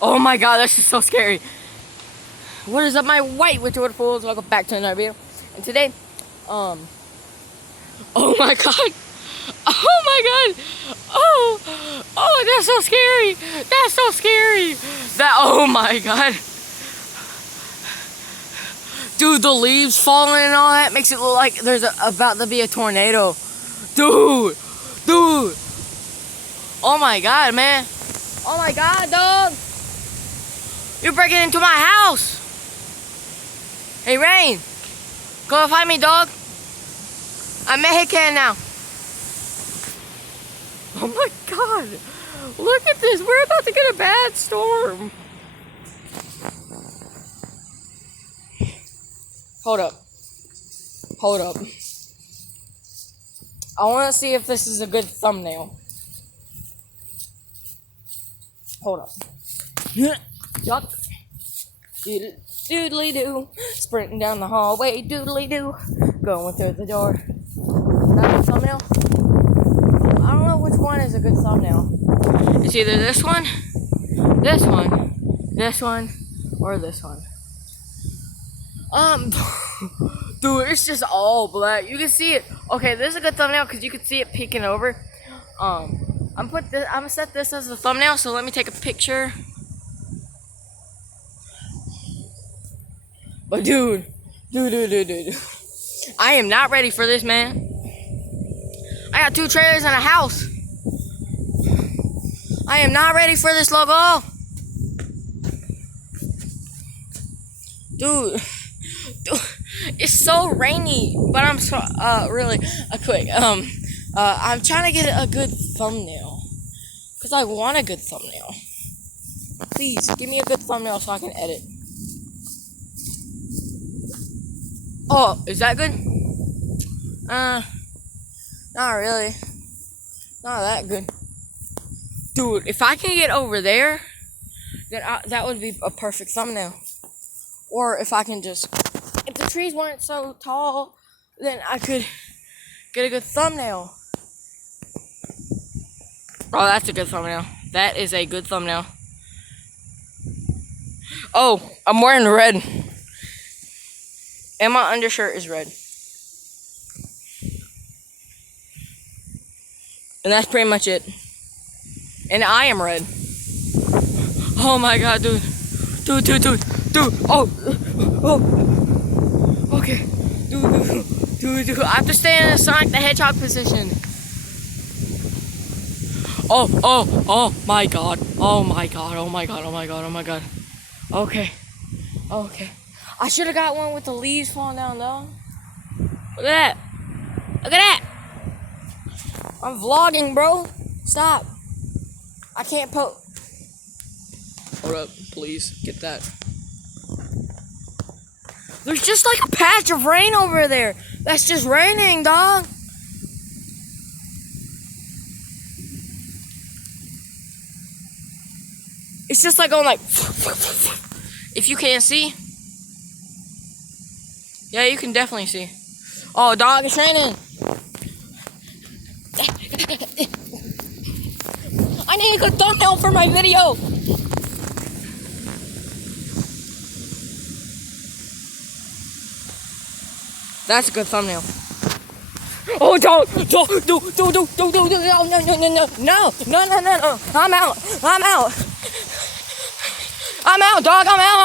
Oh my god, that's just so scary. What is up, my white witch fools? Welcome back to another video. And today, oh my god. Oh my god. Oh, that's so scary. That's so scary. Oh my god. Dude, the leaves falling and all that makes it look like there's about to be a tornado. Dude. Oh my god, man. Oh my god, dog. You're breaking into my house. Hey, Rain. Go find me, dog. I'm Mexican now. Oh my god. Look at this. We're about to get a bad storm. Hold up. I want to see if this is a good thumbnail. Hold up. Yuck. Doodly doo. Sprinting down the hallway. Doodly doo. Going through the door. That a thumbnail? I don't know which one is a good thumbnail. It's either this one, or this one. Dude, it's just all black. You can see it. Okay, this is a good thumbnail because you can see it peeking over. I'm gonna set this as a thumbnail. So let me take a picture. But dude, I am not ready for this, man. I got 2 trailers and a house. I am not ready for this, logo. Dude, it's so rainy, but I'm so really quick. I'm trying to get a good thumbnail because I want a good thumbnail. Please give me a good thumbnail so I can edit. Oh, is that good? Not really. Not that good. Dude, if I can get over there, then that would be a perfect thumbnail. Or if I can just, if the trees weren't so tall, then I could get a good thumbnail. Oh, that's a good thumbnail. That is a good thumbnail. Oh, I'm wearing red. And my undershirt is red. And that's pretty much it. And I am red. Oh my god, dude. Dude. Oh. Okay. Dude. I have to stay in a Sonic the Hedgehog position. Oh my god. Oh my god. Okay. I should have got one with the leaves falling down though. Look at that. I'm vlogging, bro. Stop. I can't post. Hold up, please. Get that. There's just like a patch of rain over there. That's just raining, dog. It's just like going like. If you can't see. Yeah, you can definitely see. Oh, dog, it's raining. I need a good thumbnail for my video. That's a good thumbnail. Oh, don't. No. I'm out, dog. I'm out.